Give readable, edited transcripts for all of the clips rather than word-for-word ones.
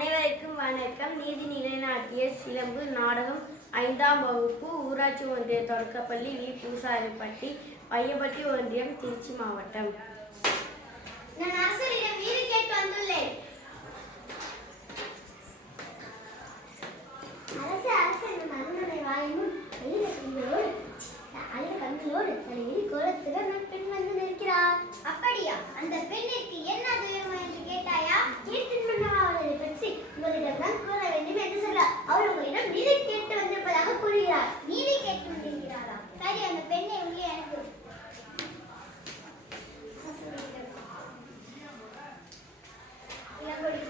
அனைவருக்கும் வணக்கம். நீதி நிலைநாட்டிய சிலம்பு நாடகம் 5ஆம் வகுப்பு ஊராட்சி ஒன்றிய தொடக்கப்பள்ளி வி. பூசாரிப்பட்டி, பையப்பட்டி ஒன்றியம், திருச்சி மாவட்டம். நான் அரசரிடம் வீடு கேட்டு வந்துள்ளேன். அப்படியா? அந்த பெண்ணிற்கு என்ன துயரம் என்று கேட்டாயா? அவர் உங்களிடம் நீதி கேட்டு வந்திருப்பதாக கூறுகிறார். நீதி கேட்டு வந்திருக்கிறாரா? சரி, அந்த பெண்ணை உள்ளே அனுப்பு. இளங்கொடி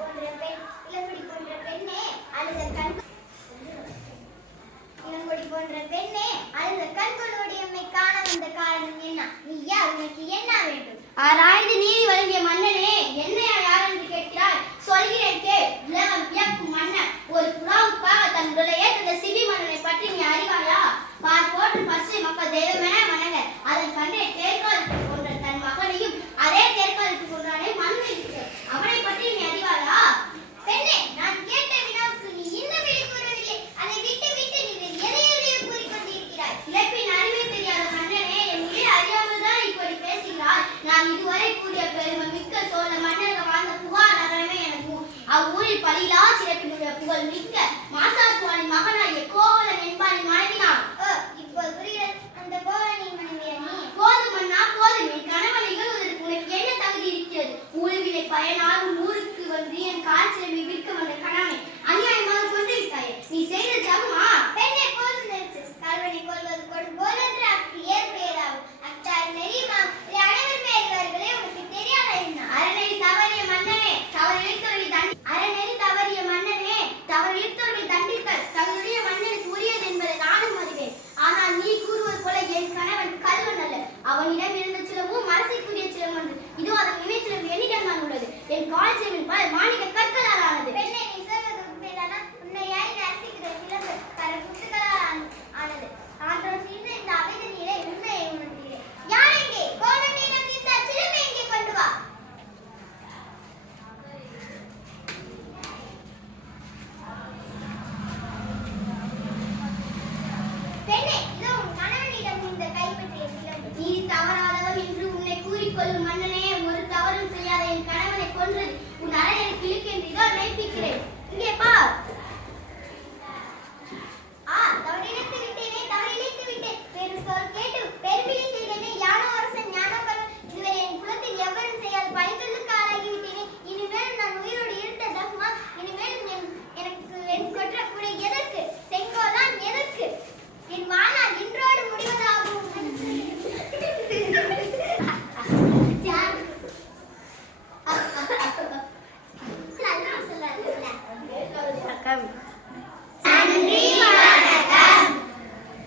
போன்ற பெண்ணே அழுத கண்களோடையம்மை காண வந்த காரணம் என்ன? நீ யார்? உனக்கு என்ன வேண்டும்? ஆராய்ந்து நீதி வழங்கிய மன்னனே, என்னையா யார் என்று கேட்கிறாய்? சொல்கிறேன் கேள். உலகம் வியக்கும் மன்னன் ஒரு புறாவுக்காக தன்னுடைய ஏற்ற சிவி மன்னனை பற்றி நீ அறிவாயா? பார் போட்டு பசு மக்கள் தெய்வமென வணங்க. அதன் கண்ணை தேர்காலிட்டு கொன்ற தன் மகனையும் அதே தேர்காலிட்டு கொன்றானே மன்னன், அவனை பற்றி நீ அறிவாயா? பெண்ணே, நான் கேட்ட வினாவுக்கு நீ இன்னும் விடை கூறவில்லை. அதை விட்டு விட்டு நீ எதையோ கூறிக்கொண்டிருக்கிறாய். இழப்பின் அறிவை தெரியாத மன்னனே, என் உயிர் அறியாமல் தான் இப்படி பேசுகிறாய். நான் இதுவரை கூறிய பெருமை மிக்க சோழ மன்னர்கள் வாழ்ந்த புகார் நகரமே எனக்கு அவ்வூரில் பலியிலா சிறப்பினுடைய புகழ் மிக்க மாசாத்துவானின் மகனாகிய கோவலன் என்பானின் மனைவினான். இப்போது புரிகிறது. அந்த கோவலனின் மனைவியா நீ? போதும் மன்னா, போதும். என் கணவனை இகழ்வதற்கு உனக்கு என்ன தகுதி இருக்கிறது? ஊழ்வினை பயனால் ஊருக்கு வந்து என் காய்ச்சலை விற்க வந்த கணவனை அநியாயமாக கொண்டு விட்டாயே. நீ செய்தது தகுமா? பெண்ணை போதும் நிறுத்து. கல்வனை கொள்வது கொடு போலென்று அப்படி ஏற்பேராகும். அத்தார் நெறியுமா அனைவருமே அறிவார்களே, உனக்கு தெரியாத என்ன? அறநெறி தவறிய மன்னனே, தவறிழித்தவர்கள் தண்டித்தல் தங்களுடைய மன்னனுக்கு உரியது என்பதை நானும் அறிவேன். ஆனால் நீ கூறுவது போல என் கணவன் கல்வன் அல்ல. அவனிடம் இருந்த சிலமும் மரசைக்குரிய சிலம் ஒன்று. இதோ அதன் நினைச்சிலம் என்னிடம் தான் உள்ளது. என் கால் சிலமின் மாணிக்க கற்களால் ஆனது. பெண்ணை நீ சொல்வது உண்மைதானா? உன்னை யாரை ரசிக்கிற சிலம்பு பல குத்துக்களால் ஆனது. ஆற்றல் சேர்ந்து இந்த அவைத நீரை உண்மையை உணர்கிறேன். யார் எங்கே? கோவலனிடம் இந்த சிலம்பை எங்கே கொண்டு வா. பெண்ணே, இதோ உன் கணவனிடம் இந்த கைப்பற்றிய சிலம்பு. நீ தவறாதவன் என்று உன்னை கூறிக்கொள்ளும் மன்னனே, ஒரு தவறும் செய்யாத என் கணவனை கொன்றது உன் அரையறை கிழக்கென்று இதோ மெய்ப்பிக்கிறேன். இங்கே பார். தவறிழைத்து விட்டேனே, தவறிழைத்து விட்டேன். வேறு சொல் கேட்டு பெருமிழி செய்தேனே. யானோ அரசன் ஞானோ கல்வன் இதுவரை என் குலத்தில் எவரும் செய்யாத பழித்தலுக்கு ஆளாகிவிட்டேனே. இனிமேலும் நான் உயிரோடு இருந்த தகுமா? இனிமேலும் எனக்கு என் கொற்ற கூட எதற்கு? செங்கோலான் எதற்கு? என் வாழ்நாள் இன்றோடு முடிவதாகும். வணக்கம்.